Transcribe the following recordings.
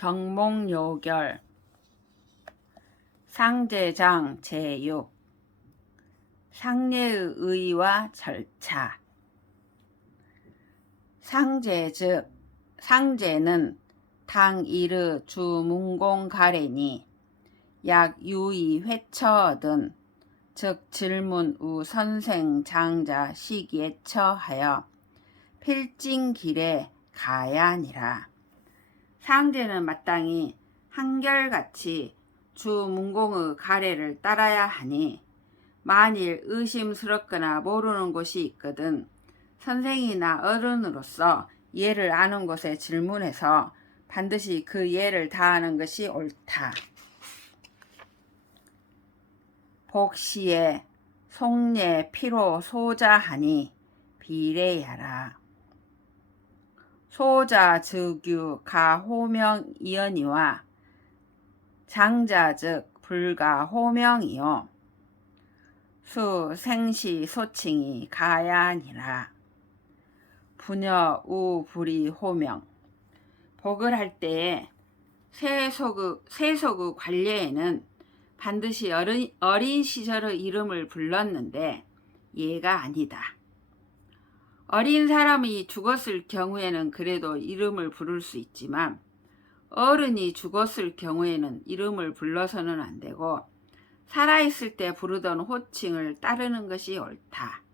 경몽요결. 상제장 제6 상례의 의와 절차. 상제 즉 상제는 당 이르 주문공 가래니 약 유이 회처 얻은 즉 질문 우 선생 장자 시기에 처하여 필진 길에 가야니라. 상제는 마땅히 한결같이 주 문공의 가래를 따라야 하니 만일 의심스럽거나 모르는 곳이 있거든 선생이나 어른으로서 예를 아는 곳에 질문해서 반드시 그 예를 다하는 것이 옳다. 복시에 속례 피로 소자하니 비례야라. 소자 즉유 가호명 이언이와 장자 즉 불가 호명이요. 수 생시 소칭이 가야니라. 부녀 우 불이 호명. 복을 할 때에 세속의, 세속의 관례에는 반드시 어린, 어린 시절의 이름을 불렀는데 얘가 아니다. 어린 사람이 죽었을 경우에는 그래도 이름을 부를 수 있지만 어른이 죽었을 경우에는 이름을 불러서는 안 되고 살아있을 때 부르던 호칭을 따르는 것이 옳다.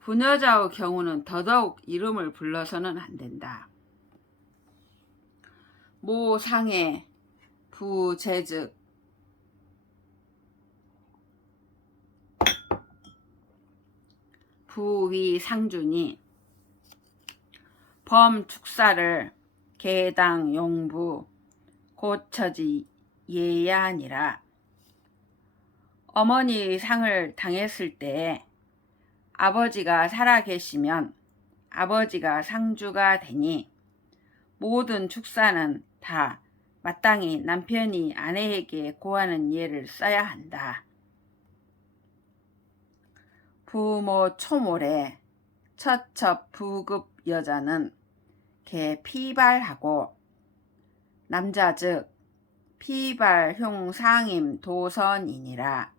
부녀자의 경우는 더더욱 이름을 불러서는 안 된다. 모상해 부재즉 부위 상준이 범축사를 개당 용부 고처지 예야니라 어머니 상을 당했을 때 아버지가 살아 계시면 아버지가 상주가 되니 모든 축사는 다 마땅히 남편이 아내에게 고하는 예를 써야 한다. 부모 초몰에 처첩 부급 여자는 개 피발하고 남자 즉 피발 흉상임 도선이니라.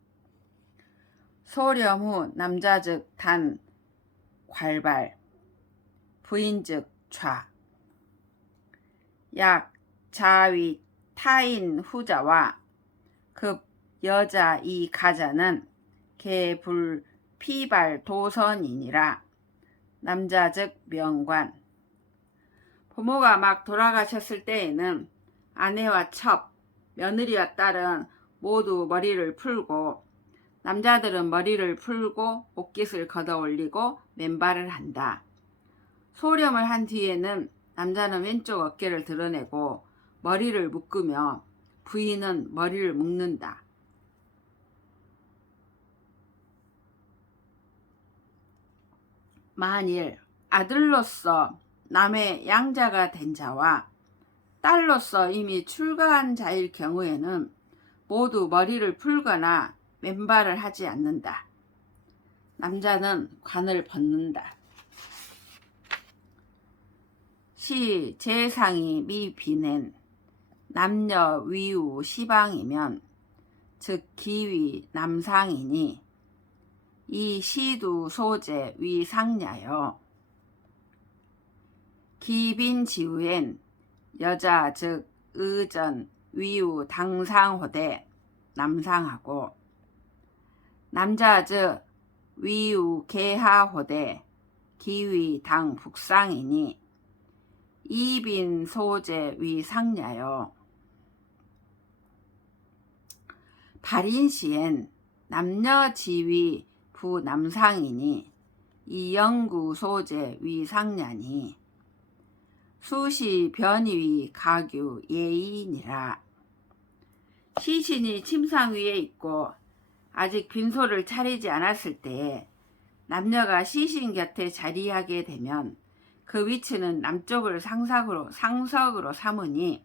소렴 후 남자 즉 단 괄발 부인 즉좌 약 자위 타인 후자와 급 여자 이 가자는 개불 피발 도선이니라 남자 즉 명관 부모가 막 돌아가셨을 때에는 아내와 첩, 며느리와 딸은 모두 머리를 풀고 남자들은 머리를 풀고 옷깃을 걷어 올리고 맨발을 한다. 소렴을 한 뒤에는 남자는 왼쪽 어깨를 드러내고 머리를 묶으며 부인은 머리를 묶는다. 만일 아들로서 남의 양자가 된 자와 딸로서 이미 출가한 자일 경우에는 모두 머리를 풀거나 맨발을 하지 않는다. 남자는 관을 벗는다. 시 재상이 미비낸 남녀 위우 시방이면 즉 기위 남상이니 이 시두 소재 위상냐여 기빈 지우엔 여자 즉 의전 위우 당상호대 남상하고 남자 즉 위우 개하호대 기위 당 북상이니 이빈 소재 위상냐여 발인시엔 남녀 지위 부남상이니 이영구 소재 위상냐니 수시 변위 가규 예인이라 시신이 침상 위에 있고 아직 빈소를 차리지 않았을 때에 남녀가 시신 곁에 자리하게 되면 그 위치는 남쪽을 상석으로, 상석으로 삼으니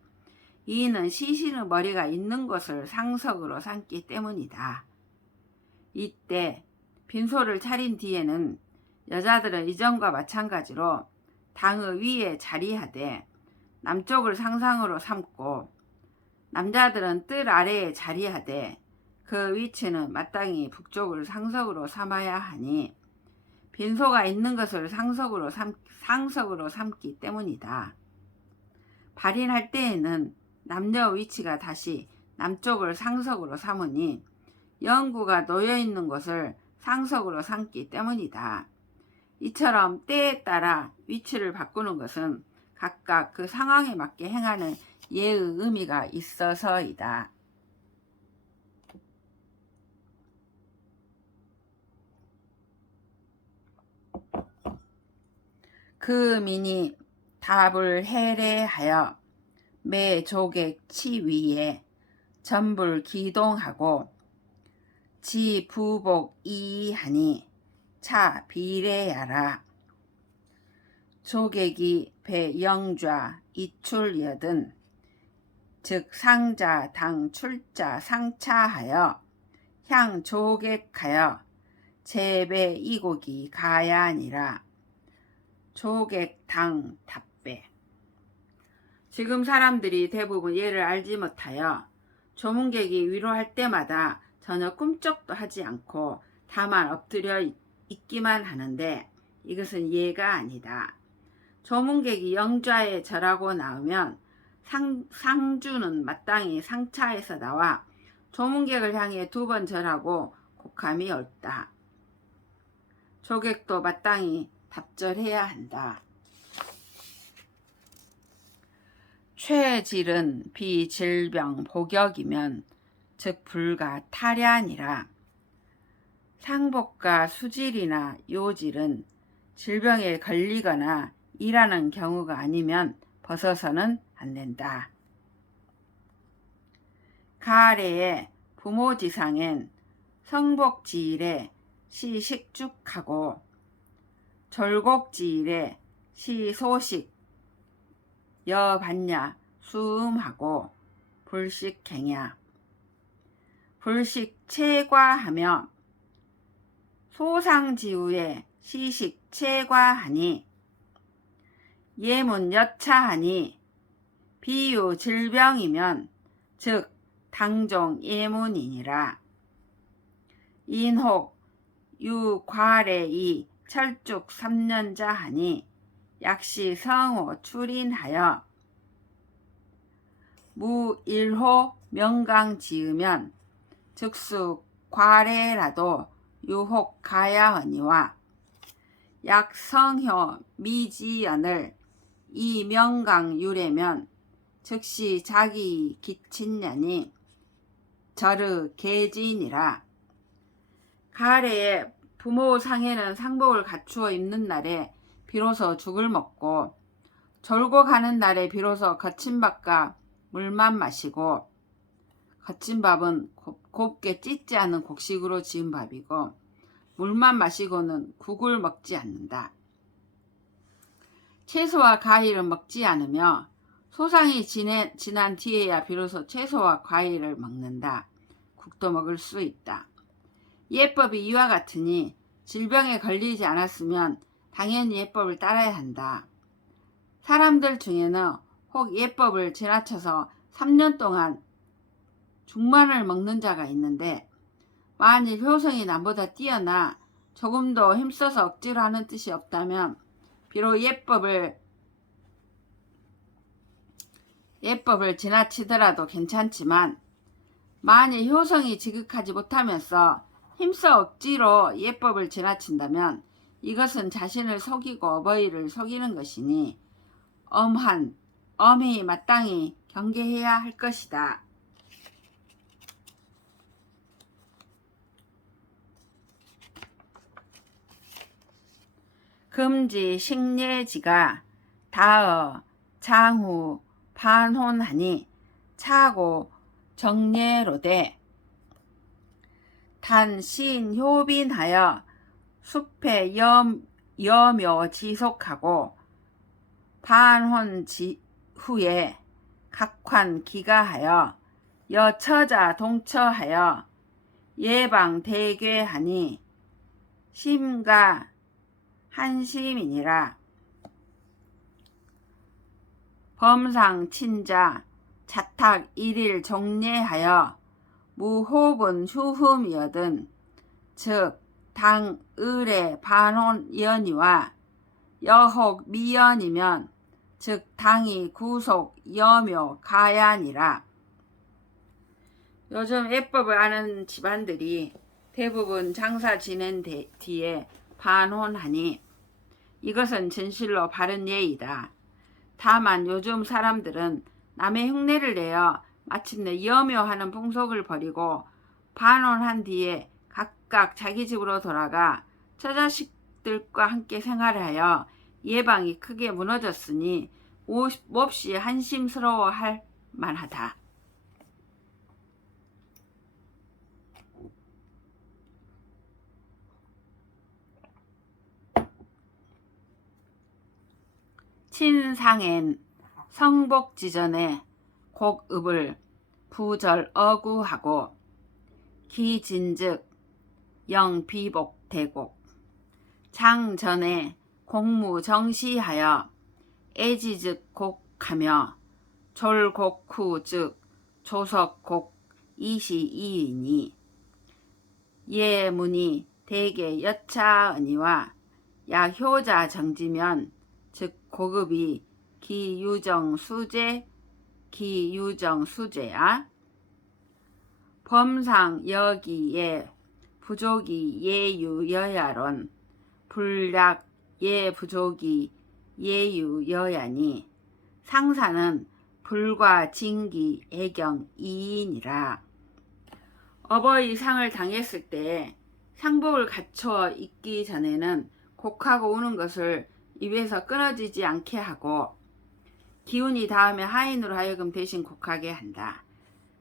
이는 시신의 머리가 있는 것을 상석으로 삼기 때문이다. 이때 빈소를 차린 뒤에는 여자들은 이전과 마찬가지로 당의 위에 자리하되 남쪽을 상상으로 삼고 남자들은 뜰 아래에 자리하되 그 위치는 마땅히 북쪽을 상석으로 삼아야 하니 빈소가 있는 것을 상석으로 삼, 상석으로 삼기 때문이다. 발인할 때에는 남녀 위치가 다시 남쪽을 상석으로 삼으니 영구가 놓여 있는 것을 상석으로 삼기 때문이다. 이처럼 때에 따라 위치를 바꾸는 것은 각각 그 상황에 맞게 행하는 예의 의미가 있어서이다. 그 민이 답을 해례하여 매 조객 치 위에 전불 기동하고 지 부복 이하니 차 비례하라. 조객이 배영좌 이출여든 즉 상자 당 출자 상차하여 향 조객하여 제배 이곡이 가야니라. 조객 당 답배. 지금 사람들이 대부분 얘를 알지 못하여 조문객이 위로할 때마다 전혀 꿈쩍도 하지 않고 다만 엎드려 있- 있기만 하는데 이것은 예가 아니다. 조문객이 영좌에 절하고 나오면 상, 상주는 마땅히 상차에서 나와 조문객을 향해 두 번 절하고 곡함이 옳다. 조객도 마땅히 답절해야 한다. 최질은 비질병 복역이면 즉 불가 탈야니라. 상복과 수질이나 요질은 질병에 걸리거나 일하는 경우가 아니면 벗어서는 안 된다. 가래의 부모지상엔 성복지일에 시식죽하고 절곡지일에 시소식 여반야 수음하고 불식행야 불식 체과하며 소상지우에 시식 체과하니 예문 여차하니 비유 질병이면 즉 당종 예문이니라. 인혹 유과래이 철쭉 3년자 하니 약시 성호 출인하여 무일호 명강 지으면 즉수 과래라도 유혹 가야 하니와 약성효 미지연을 이 명강 유래면 즉시 자기 기친년이 저르 계진이라. 가래에 부모 상에는 상복을 갖추어 입는 날에 비로소 죽을 먹고 졸고 가는 날에 비로소 거친 밥과 물만 마시고 거친 밥은 곱- 곱게 찢지 않은 곡식으로 지은 밥이고 물만 마시고는 국을 먹지 않는다. 채소와 과일을 먹지 않으며 소상이 지내, 지난 뒤에야 비로소 채소와 과일을 먹는다. 국도 먹을 수 있다. 예법이 이와 같으니 질병에 걸리지 않았으면 당연히 예법을 따라야 한다. 사람들 중에는 혹 예법을 지나쳐서 3년 동안 죽만을 먹는 자가 있는데 만일 효성이 남보다 뛰어나 조금 더 힘써서 억지로 하는 뜻이 없다면 비록 예법을 예법을 지나치더라도 괜찮지만 만일 효성이 지극하지 못하면서 힘써 억지로 예법을 지나친다면 이것은 자신을 속이고 어버이를 속이는 것이니 엄한 엄히 마땅히 경계해야 할 것이다. 금지 식례지가 다어 장후 판혼하니 차고 정례로되 단 시인 효빈하여 숲에 염, 여묘 지속하고 반혼 지, 후에 각환 기가하여 여처자 동처하여 예방 대괴하니 심가 한심이니라 범상 친자 자탁 일일 종례하여 무호분 휴흠이여든 즉 당 을의 반혼 연이와 여혹 미연이면 즉 당이 구속 여묘 가야니라. 요즘 예법을 아는 집안들이 대부분 장사 지낸 데- 뒤에 반혼하니 이것은 진실로 바른 예이다. 다만 요즘 사람들은 남의 흉내를 내어 마침내 여묘하는 풍속을 버리고 반혼한 뒤에 각각 자기 집으로 돌아가 처자식들과 함께 생활하여 예방이 크게 무너졌으니 오- 몹시 한심스러워할 만하다. 친상엔 성복지전에 곡읍을 부절 어구하고 기진즉 영비복대곡 장전에 공무정시하여 애지즉 곡하며 졸곡후 즉 조석곡 이시이이니 예문이 대개 여차언니와 야효자 정지면 즉 고급이 기유정 수제 기유정 수제야. 범상 여기에 부족이 예유 여야론 불략 예 부족이 예유 여야니. 상사는 불과 진기 애경 이인이라. 어버이 상을 당했을 때 상복을 갖춰 입기 전에는 곡하고 우는 것을 입에서 끊어지지 않게 하고 기운이 닿으며 하인으로 하여금 대신 곡하게 한다.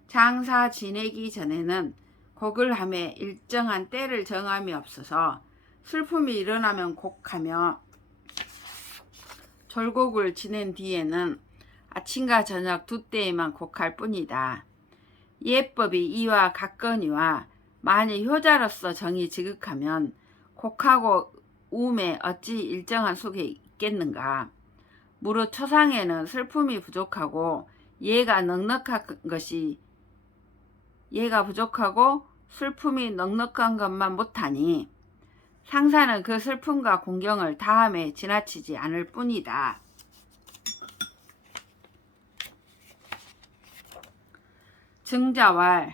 장사 지내기 전에는 곡을 함에 일정한 때를 정함이 없어서 슬픔이 일어나면 곡하며 졸곡을 지낸 뒤에는 아침과 저녁 두 때에만 곡할 뿐이다. 예법이 이와 같거니와 만일 효자로서 정이 지극하면 곡하고 우음에 어찌 일정한 속에 있겠는가. 무릇 초상에는 슬픔이 부족하고 예가 넉넉한 것이 예가 부족하고 슬픔이 넉넉한 것만 못하니 상사는 그 슬픔과 공경을 다음에 지나치지 않을 뿐이다. 증자왈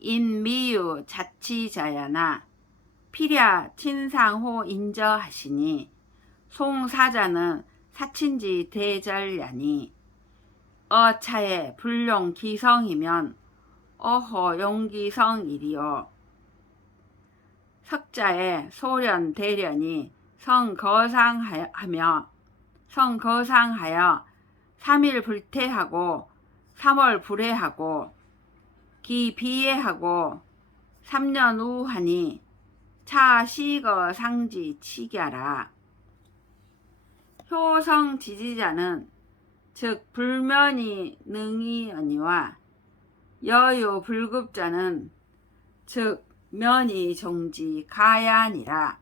인미유 자치자야나 피랴 친상호 인저하시니 송사자는 사친지 대절야니. 어차에 불용 기성이면 어허 용기성이리요. 석자에 소련 대련이 성거상하며 성거상하여 삼일 불태하고 삼월 불해하고 기비해하고 삼년 우하니 차 시거 상지 치갸라. 효성 지지자는 즉 불면이 능이 아니와 여유 불급자는 즉 면이 종지 가야니라.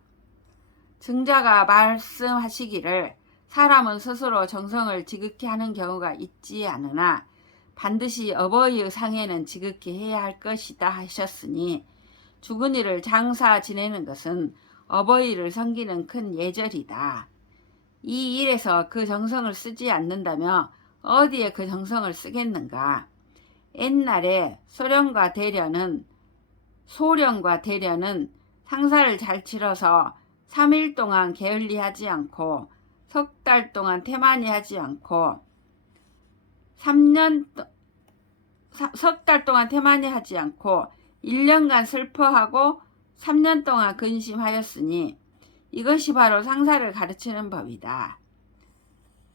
증자가 말씀하시기를 사람은 스스로 정성을 지극히 하는 경우가 있지 않으나 반드시 어버이의 상에는 지극히 해야 할 것이다 하셨으니 죽은 이를 장사 지내는 것은 어버이를 섬기는 큰 예절이다. 이 일에서 그 정성을 쓰지 않는다며 어디에 그 정성을 쓰겠는가? 옛날에 소련과 대련은 소련과 대련은 상사를 잘 치러서 3일 동안 게을리하지 않고 석 달 동안 태만히 하지 않고 3년 석달 동안 태만히 하지 않고 1년간 슬퍼하고 3년 동안 근심하였으니 이것이 바로 상사를 가르치는 법이다.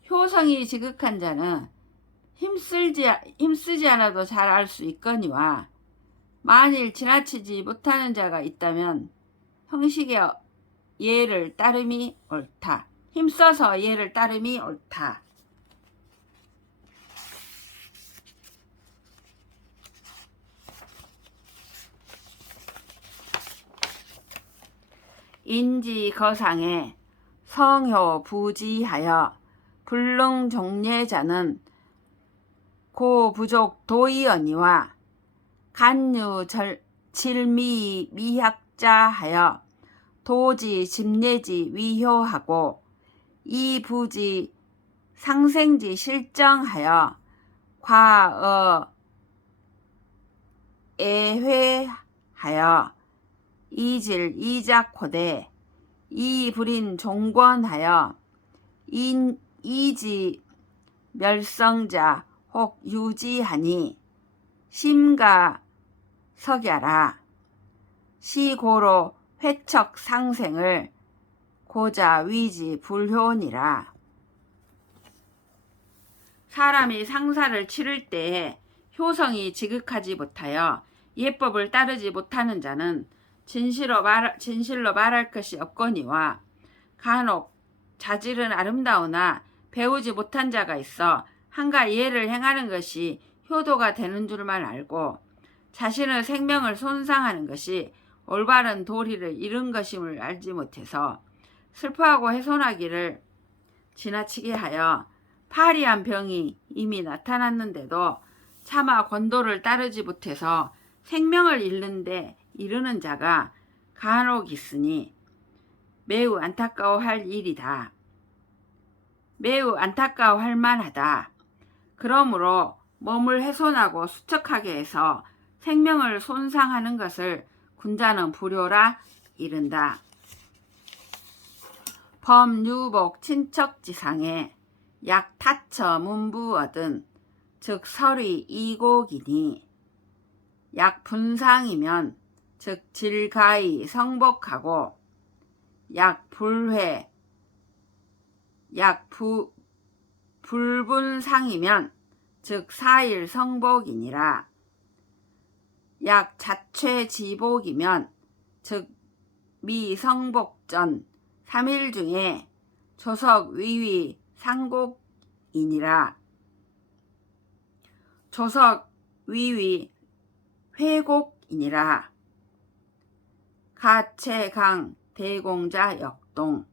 효성이 지극한 자는 힘쓰지, 힘쓰지 않아도 잘 알 수 있거니와 만일 지나치지 못하는 자가 있다면 형식의 예를 따름이 옳다. 힘써서 예를 따름이 옳다. 인지 거상에 성효 부지하여 불능 종례자는 고 부족 도의언니와 간유 절, 칠미 미학자 하여 도지 집례지 위효하고 이 부지 상생지 실정하여 과어 애회하여 이질 이작코대. 이불인 종권하여 인 이지 멸성자 혹 유지하니 심가 석야라. 시고로 회척 상생을 고자 위지 불효니라. 사람이 상사를 치를 때에 효성이 지극하지 못하여 예법을 따르지 못하는 자는 진실로, 말, 진실로 말할 것이 없거니와 간혹 자질은 아름다우나 배우지 못한 자가 있어 한가 예를 행하는 것이 효도가 되는 줄만 알고 자신의 생명을 손상하는 것이 올바른 도리를 잃은 것임을 알지 못해서 슬퍼하고 훼손하기를 지나치게 하여 파리한 병이 이미 나타났는데도 차마 권도를 따르지 못해서 생명을 잃는데 이르는 자가 간혹 있으니 매우 안타까워할 일이다. 매우 안타까워할 만하다. 그러므로 몸을 훼손하고 수척하게 해서 생명을 손상하는 것을 군자는 불효라 이른다. 범유복 친척지상에 약 타처 문부 얻은 즉 설의 이곡이니 약 분상이면 즉 질가히 성복하고 약 불회 약 부, 불분상이면 즉 사일 성복이니라. 약 자최지복이면 즉 미성복전 3일 중에 조석 위위 상곡이니라. 조석 위위 회곡이니라 가채강 대공자 역동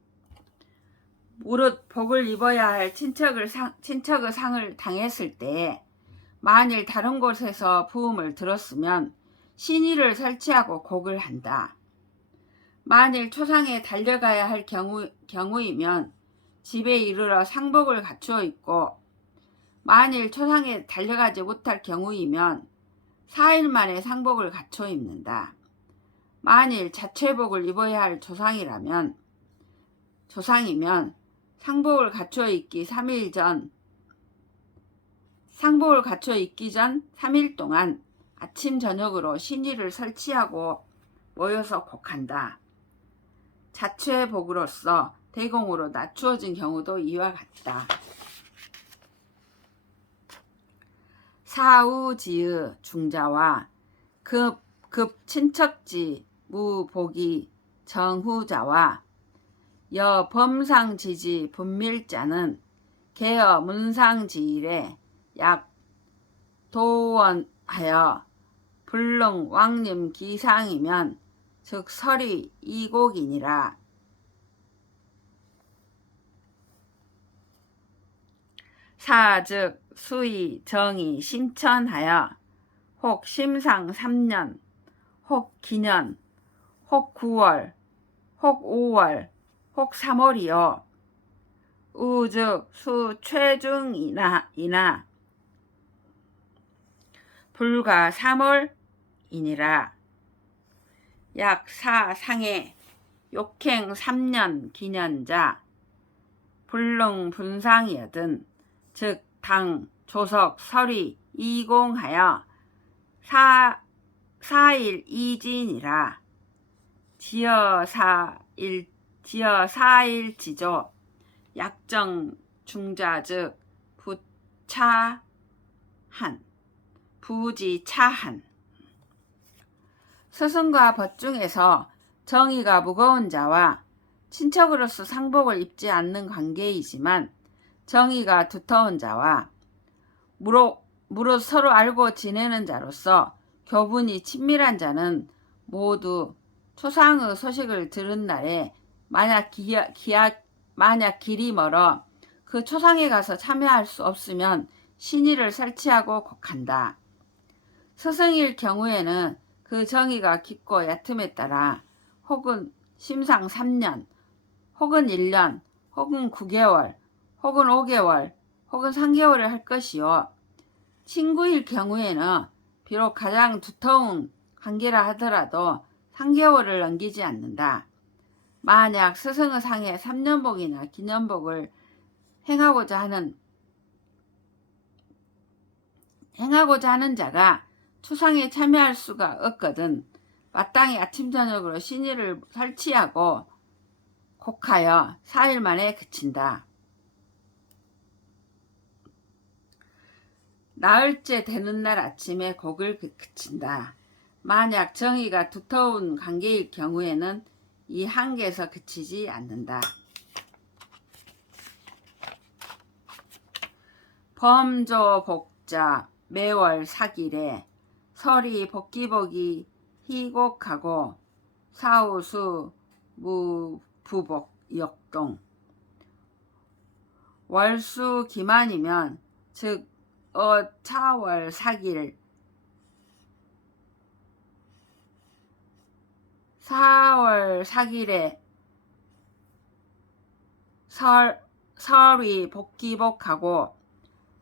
무릇 복을 입어야 할 친척을 상, 친척의 상을 당했을 때 만일 다른 곳에서 부음을 들었으면 신의를 설치하고 곡을 한다. 만일 초상에 달려가야 할 경우, 경우이면 집에 이르러 상복을 갖추어 입고 만일 초상에 달려가지 못할 경우이면 4일 만에 상복을 갖춰 입는다. 만일 자체복을 입어야 할 조상이라면 조상이면 상복을 갖춰 입기 3일 전 상복을 갖춰 입기 전 3일 동안 아침 저녁으로 신의를 설치하고 모여서 곡한다. 자체복으로서 대공으로 낮추어진 경우도 이와 같다. 사우지의 중자와 급, 급 친척지 무복이 정후자와 여 범상지지 분밀자는 개어 문상지일에 약 도원하여 불능 왕님 기상이면 즉 설이 이곡이니라. 사즉 수의 정의 신천하여 혹 심상 3년 혹 기년 혹 9월 혹 5월 혹 3월이요. 우즉 수 최중이나 이나. 불과 3월이니라. 약 4상에 욕행 3년 기년자 불능 분상이여든 즉 당 조석 설이 이공하여 사 사일 이진이라 지어 사일 지어 사일 지조 약정 중자 즉 부차한 부지 차한. 스승과 벗 중에서 정의가 무거운 자와 친척으로서 상복을 입지 않는 관계이지만 정의가 두터운 자와 무릇, 무릇 서로 알고 지내는 자로서 교분이 친밀한 자는 모두 초상의 소식을 들은 날에 만약 기야, 기야, 만약 길이 멀어 그 초상에 가서 참여할 수 없으면 신의를 설치하고 곡한다. 스승일 경우에는 그 정의가 깊고 얕음에 따라 혹은 심상 3년, 혹은 1년, 혹은 9개월, 혹은 5개월, 혹은 3개월을 할 것이요. 친구일 경우에는 비록 가장 두터운 관계라 하더라도 3개월을 넘기지 않는다. 만약 스승의 상에 3년복이나 기념복을 행하고자 하는 행하고자 하는 자가 추상에 참여할 수가 없거든 마땅히 아침 저녁으로 신의를 설치하고 곡하여 4일 만에 그친다. 나흘째 되는 날 아침에 곡을 그- 그친다. 만약 정의가 두터운 관계일 경우에는 이 한계에서 그치지 않는다. 범조 복자 매월 사길에 설이 복기복이 희곡하고 사우수 무부복 역동 월수 기만이면 즉 어차월 사길 사월 사길에 설 설이 복기복하고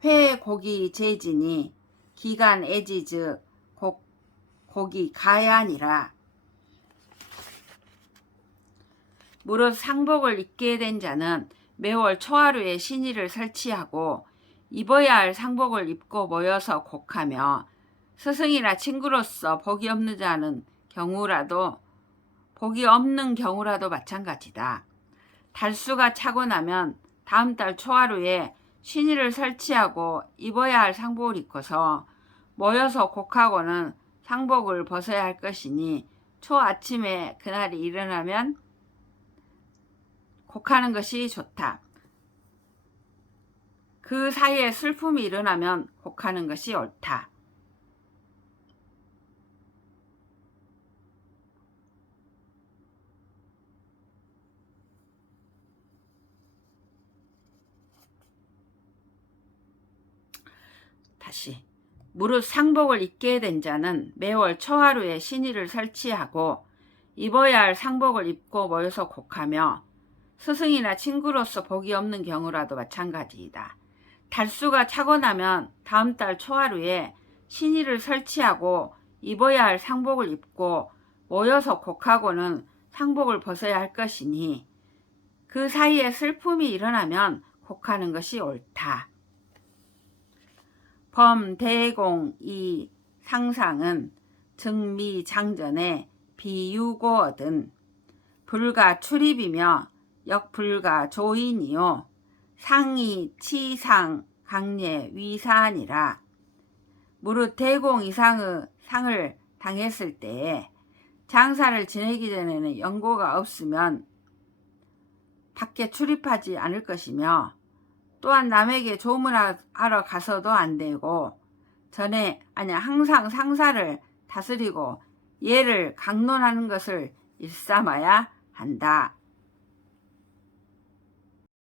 회고기 재진이 기간 애지즉 곡 고기 가야니라. 무릇 상복을 입게 된 자는 매월 초하루에 신의를 설치하고 입어야 할 상복을 입고 모여서 곡하며 스승이나 친구로서 복이 없는 자는 경우라도 복이 없는 경우라도 마찬가지다. 달수가 차고 나면 다음 달 초하루에 신의를 설치하고 입어야 할 상복을 입고서 모여서 곡하고는 상복을 벗어야 할 것이니 초 아침에 그날이 일어나면 곡하는 것이 좋다. 그 사이에 슬픔이 일어나면 곡하는 것이 옳다. 다시 무릇 상복을 입게 된 자는 매월 초하루에 신의를 설치하고 입어야 할 상복을 입고 모여서 곡하며 스승이나 친구로서 복이 없는 경우라도 마찬가지이다. 달수가 차고 나면 다음 달 초하루에 신의를 설치하고 입어야 할 상복을 입고 모여서 곡하고는 상복을 벗어야 할 것이니 그 사이에 슬픔이 일어나면 곡하는 것이 옳다. 범대공 이 상상은 증미장전에 비유고 얻은 불가 출입이며 역불가 조인이요. 상이 치상 강례 위사하니라. 무릇 대공 이상의 상을 당했을 때에 장사를 지내기 전에는 연고가 없으면 밖에 출입하지 않을 것이며 또한 남에게 조문하러 가서도 안 되고 전에 아니 항상 상사를 다스리고 얘를 강론하는 것을 일삼아야 한다.